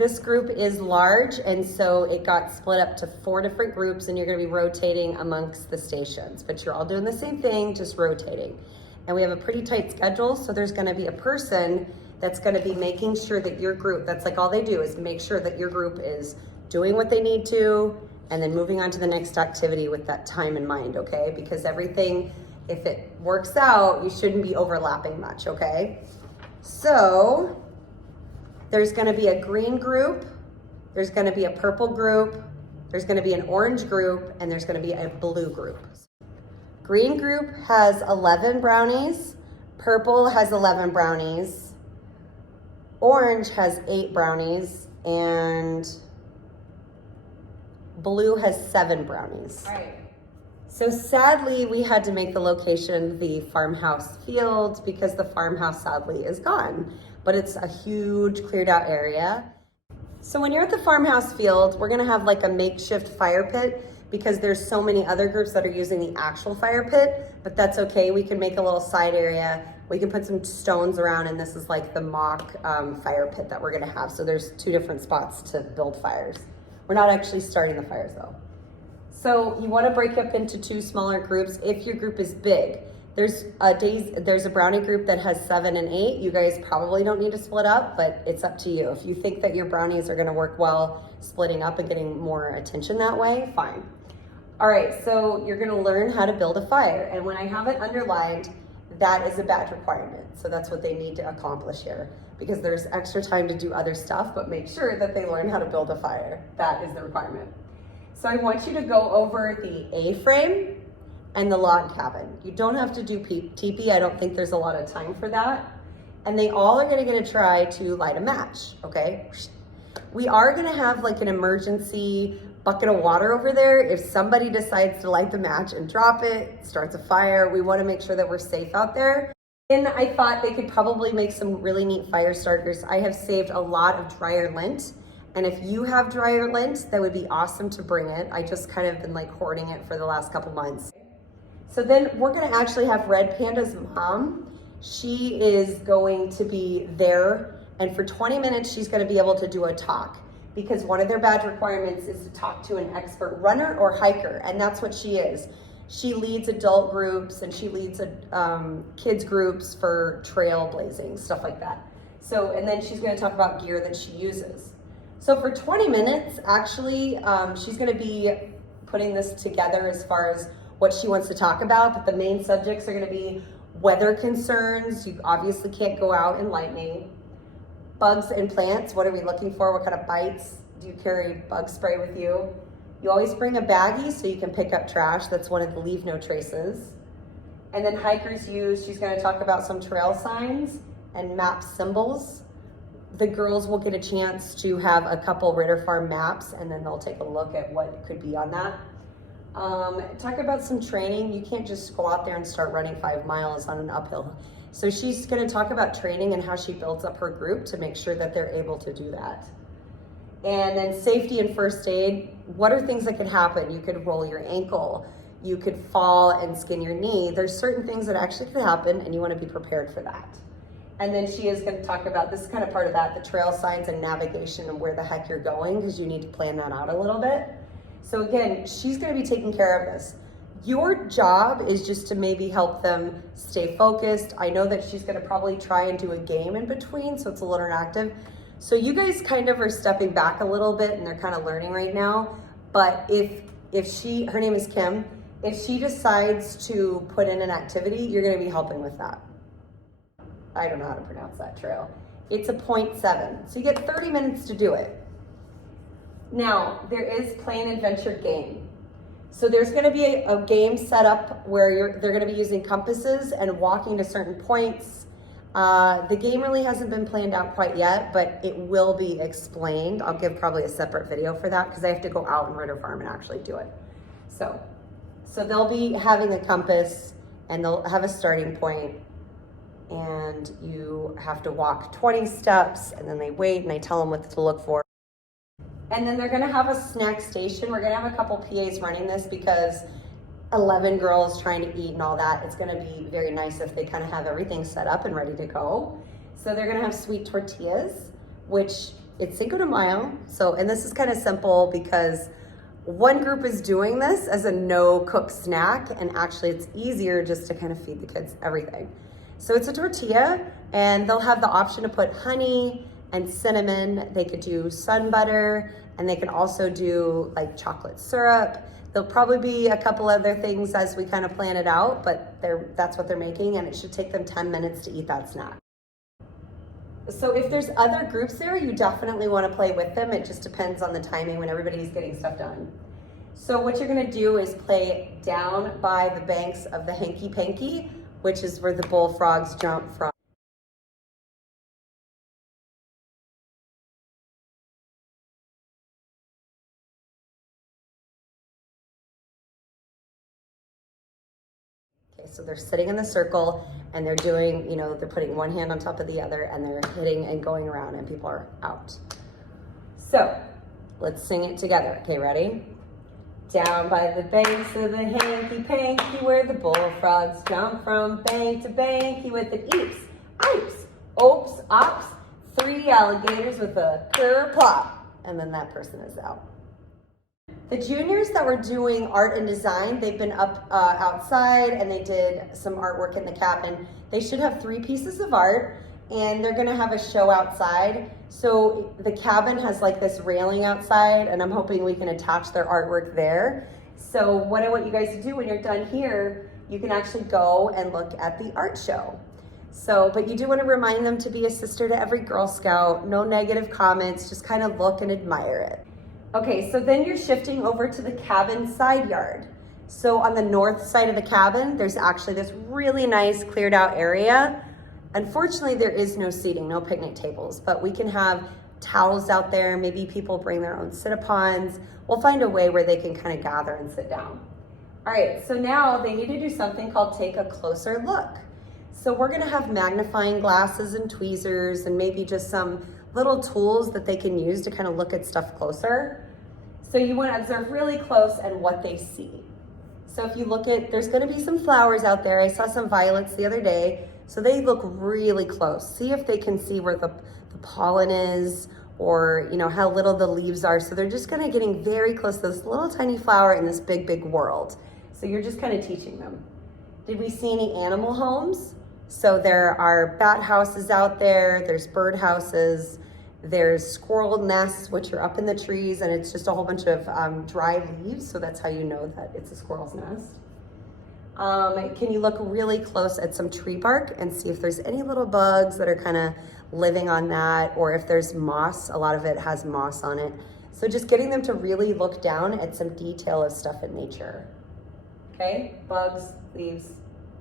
this group is large, and so it got split up to 4 different groups, and you're gonna be rotating amongst the stations, but you're all doing the same thing, just rotating. And we have a pretty tight schedule, so there's gonna be a person that's gonna be making sure that your group, that's like all they do is make sure that your group is doing what they need to, and then moving on to the next activity with that time in mind, okay? Because everything, if it works out, you shouldn't be overlapping much, okay? So, there's gonna be a green group, there's gonna be a purple group, there's gonna be an orange group, and there's gonna be a blue group. Green group has 11 brownies, purple has 11 brownies, orange has 8 brownies, and blue has 7 brownies. All right. So sadly, we had to make the location the farmhouse field because the farmhouse sadly is gone, but it's a huge cleared out area. So when you're at the farmhouse field, we're gonna have like a makeshift fire pit because there's so many other groups that are using the actual fire pit, but that's okay. We can make a little side area. We can put some stones around, and this is like the mock fire pit that we're gonna have. So there's 2 different spots to build fires. We're not actually starting the fires though. So you want to break up into 2 smaller groups if your group is big. There's a brownie group that has 7 and 8. You guys probably don't need to split up, but it's up to you. If you think that your brownies are going to work well splitting up and getting more attention that way, fine. All right, so you're going to learn how to build a fire. And when I have it underlined, that is a badge requirement. So that's what they need to accomplish here, because there's extra time to do other stuff, but make sure that they learn how to build a fire. That is the requirement. So I want you to go over the A-frame and the log cabin. You don't have to do teepee. I don't think there's a lot of time for that. And they all are gonna get a try to light a match, okay? We are gonna have like an emergency bucket of water over there. If somebody decides to light the match and drop it, starts a fire, we wanna make sure that we're safe out there. And I thought they could probably make some really neat fire starters. I have saved a lot of dryer lint. And if you have dryer lint, that would be awesome to bring it. I just kind of been like hoarding it for the last couple months. So then we're gonna actually have Red Panda's mom. She is going to be there, and for 20 minutes, she's gonna be able to do a talk, because one of their badge requirements is to talk to an expert runner or hiker, and that's what she is. She leads adult groups, and she leads kids groups for trailblazing, stuff like that. So, and then she's gonna talk about gear that she uses. So for 20 minutes, actually, she's gonna be putting this together as far as what she wants to talk about, but the main subjects are gonna be weather concerns. You obviously can't go out in lightning. Bugs and plants, what are we looking for? What kind of bites? Do you carry bug spray with you? You always bring a baggie so you can pick up trash. That's one of the leave no traces. And then hikers use, she's gonna talk about some trail signs and map symbols. The girls will get a chance to have a couple Ritter Farm maps, and then they'll take a look at what could be on that. Talk about some training. You can't just go out there and start running 5 miles on an uphill. So she's gonna talk about training and how she builds up her group to make sure that they're able to do that. And then safety and first aid. What are things that could happen? You could roll your ankle. You could fall and skin your knee. There's certain things that actually could happen, and you wanna be prepared for that. And then she is gonna talk about, this is kind of part of that, the trail signs and navigation and where the heck you're going, because you need to plan that out a little bit. So again, she's gonna be taking care of this. Your job is just to maybe help them stay focused. I know that she's gonna probably try and do a game in between, so it's a little interactive. So you guys kind of are stepping back a little bit, and they're kind of learning right now. But if she, her name is Kim, if she decides to put in an activity, you're gonna be helping with that. I don't know how to pronounce that trail. It's a 0.7, so you get 30 minutes to do it. Now, there is play and adventure game. So there's gonna be a game set up where they're gonna be using compasses and walking to certain points. The game really hasn't been planned out quite yet, but it will be explained. I'll give probably a separate video for that because I have to go out in Ritter Farm and actually do it. So they'll be having a compass, and they'll have a starting point, and you have to walk 20 steps, and then they wait, and I tell them what to look for. And then they're gonna have a snack station. We're gonna have a couple PAs running this because 11 girls trying to eat and all that. It's gonna be very nice if they kind of have everything set up and ready to go. So they're gonna have sweet tortillas, which It's Cinco de Mayo. So, and this is kind of simple because one group is doing this as a no-cook snack, and actually it's easier just to kind of feed the kids everything. So it's a tortilla, and they'll have the option to put honey and cinnamon. They could do sun butter, and they can also do like chocolate syrup. There'll probably be a couple other things as we kind of plan it out, but that's what they're making, and it should take them 10 minutes to eat that snack. So if there's other groups there, you definitely want to play with them. It just depends on the timing when everybody's getting stuff done. So what you're going to do is play down by the banks of the Hanky Panky, which is where the bullfrogs jump from. Okay, so they're sitting in the circle and they're doing, they're putting one hand on top of the other and they're hitting and going around and people are out. So let's sing it together. Okay, ready? Down by the banks of the Hanky Panky, where the bullfrogs jump from bank to banky with the eeps, ipes, opes, ops, 3 alligators with a plop, and then that person is out. The juniors that were doing art and design, they've been up outside and they did some artwork in the cabin. They should have 3 pieces of art and they're gonna have a show outside. So the cabin has like this railing outside and I'm hoping we can attach their artwork there. So what I want you guys to do when you're done here, you can actually go and look at the art show. So, but you do want to remind them to be a sister to every Girl Scout, no negative comments, just kind of look and admire it. Okay, so then you're shifting over to the cabin side yard. So on the north side of the cabin, there's actually this really nice cleared out area. Unfortunately, there is no seating, no picnic tables, but we can have towels out there. Maybe people bring their own sit-upons. We'll find a way where they can kind of gather and sit down. All right, so now they need to do something called take a closer look. So we're gonna have magnifying glasses and tweezers and maybe just some little tools that they can use to kind of look at stuff closer. So you want to observe really close and what they see. So if you look at, there's going to be some flowers out there. I saw some violets the other day. So they look really close. See if they can see where the pollen is or how little the leaves are. So they're just kind of getting very close to this little tiny flower in this big, big world. So you're just kind of teaching them. Did we see any animal homes? So there are bat houses out there, there's bird houses, there's squirrel nests, which are up in the trees, and it's just a whole bunch of dry leaves, so that's how you know that it's a squirrel's nest. Can you look really close at some tree bark and see if there's any little bugs that are kind of living on that, or if there's moss? A lot of it has moss on it. So just getting them to really look down at some detail of stuff in nature. Okay, bugs, leaves,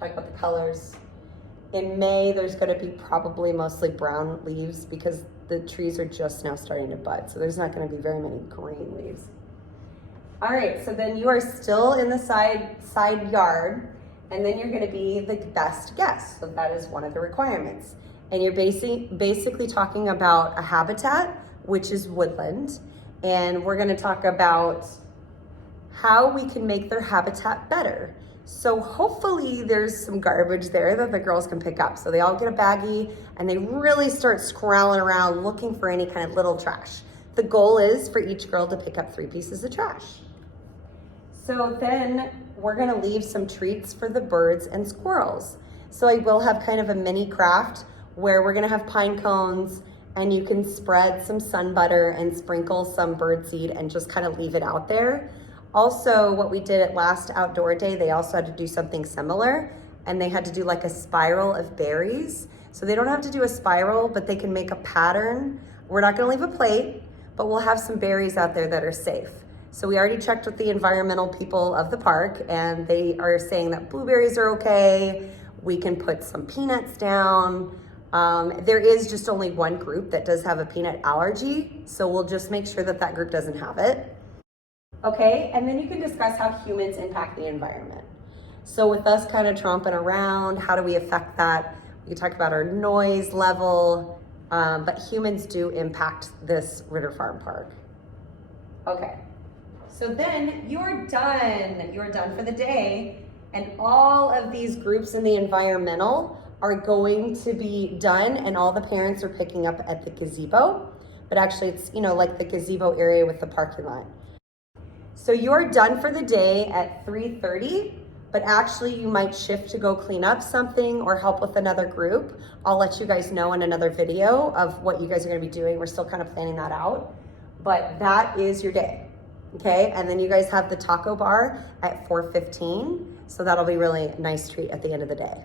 talk about the colors. In May, there's going to be probably mostly brown leaves because the trees are just now starting to bud. So there's not going to be very many green leaves. All right, so then you are still in the side yard, and then you're going to be the best guest. So that is one of the requirements. And you're basically talking about a habitat, which is woodland. And we're going to talk about how we can make their habitat better. So hopefully there's some garbage there that the girls can pick up. So they all get a baggie and they really start scrolling around looking for any kind of little trash. The goal is for each girl to pick up 3 pieces of trash. So then we're gonna leave some treats for the birds and squirrels. So I will have kind of a mini craft where we're gonna have pine cones and you can spread some sun butter and sprinkle some bird seed and just kind of leave it out there. Also, what we did at last outdoor day, they also had to do something similar and they had to do like a spiral of berries. So they don't have to do a spiral, but they can make a pattern. We're not gonna leave a plate, but we'll have some berries out there that are safe. So we already checked with the environmental people of the park and they are saying that blueberries are okay. We can put some peanuts down. There is just only one group that does have a peanut allergy. So we'll just make sure that that group doesn't have it. Okay, and then you can discuss how humans impact the environment. So with us kind of tromping around, how do we affect that? We can talk about our noise level, but humans do impact this Ritter Farm Park. Okay, so then you're done. You're done for the day, and all of these groups in the environmental are going to be done, and all the parents are picking up at the gazebo. but actually it's, you know, like the gazebo area with the parking lot. So you're done for the day at 3:30, but actually you might shift to go clean up something or help with another group. I'll let you guys know in another video of what you guys are gonna be doing. We're still kind of planning that out, but that is your day, okay? And then you guys have the taco bar at 4:15, so that'll be really a nice treat at the end of the day.